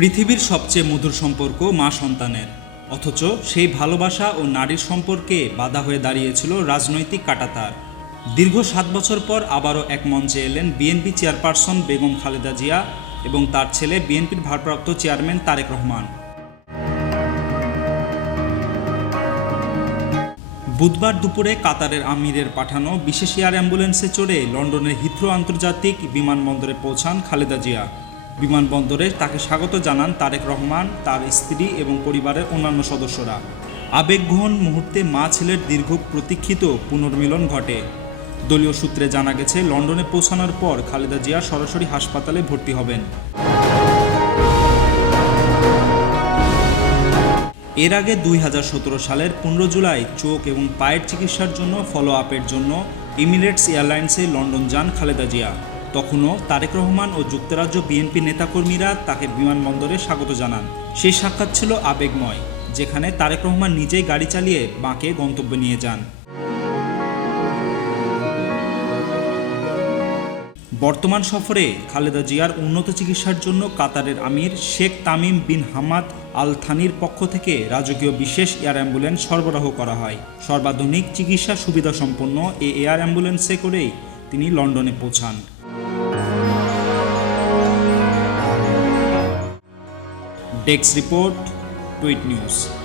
পৃথিবীর সবচেয়ে মধুর সম্পর্ক মা সন্তানের। অথচ সেই ভালোবাসা ও নারীর সম্পর্কে বাধা হয়ে দাঁড়িয়েছিল রাজনৈতিক কাটাতার। দীর্ঘ সাত বছর পর আবারও এক মঞ্চে এলেন বিএনপি চেয়ারপারসন বেগম খালেদা জিয়া এবং তার ছেলে বিএনপির ভারপ্রাপ্ত চেয়ারম্যান তারেক রহমান। বুধবার দুপুরে কাতারের আমিরের পাঠানো বিশেষ এয়ার অ্যাম্বুলেন্সে চড়ে লন্ডনের হিথ্রো আন্তর্জাতিক বিমানবন্দরে পৌঁছান খালেদা জিয়া। বিমানবন্দরে তাকে স্বাগত জানান তারেক রহমান, তার স্ত্রী এবং পরিবারের অন্যান্য সদস্যরা। আবেগঘন মুহূর্তে মা ছেলের দীর্ঘ প্রতীক্ষিত পুনর্মিলন ঘটে। দলীয় সূত্রে জানা গেছে, লন্ডনে পৌঁছানোর পর খালেদা জিয়া সরাসরি হাসপাতালে ভর্তি হবেন। এর আগে দুই হাজার সতেরো সালের পনেরো জুলাই চোখ এবং পায়ের চিকিৎসার জন্য ফলো আপের জন্য ইমিরেটস এয়ারলাইন্সে লন্ডন যান খালেদা জিয়া। তখনও তারেক রহমান ও যুক্তরাজ্য বিএনপি নেতাকর্মীরা তাকে বিমানবন্দরে স্বাগত জানান। সেই সাক্ষাৎ ছিল আবেগময়, যেখানে তারেক রহমান নিজেই গাড়ি চালিয়ে বাঁকে গন্তব্য নিয়ে যান। বর্তমান সফরে খালেদা জিয়ার উন্নত চিকিৎসার জন্য কাতারের আমির Sheikh Tamim bin Hamad Al থানির পক্ষ থেকে রাজকীয় বিশেষ এয়ার অ্যাম্বুলেন্স সরবরাহ করা হয়। সর্বাধুনিক চিকিৎসা সুবিধা সম্পন্ন এই এয়ার অ্যাম্বুলেন্সে করেই তিনি লন্ডনে পৌঁছান। Dex Report, Tweet News.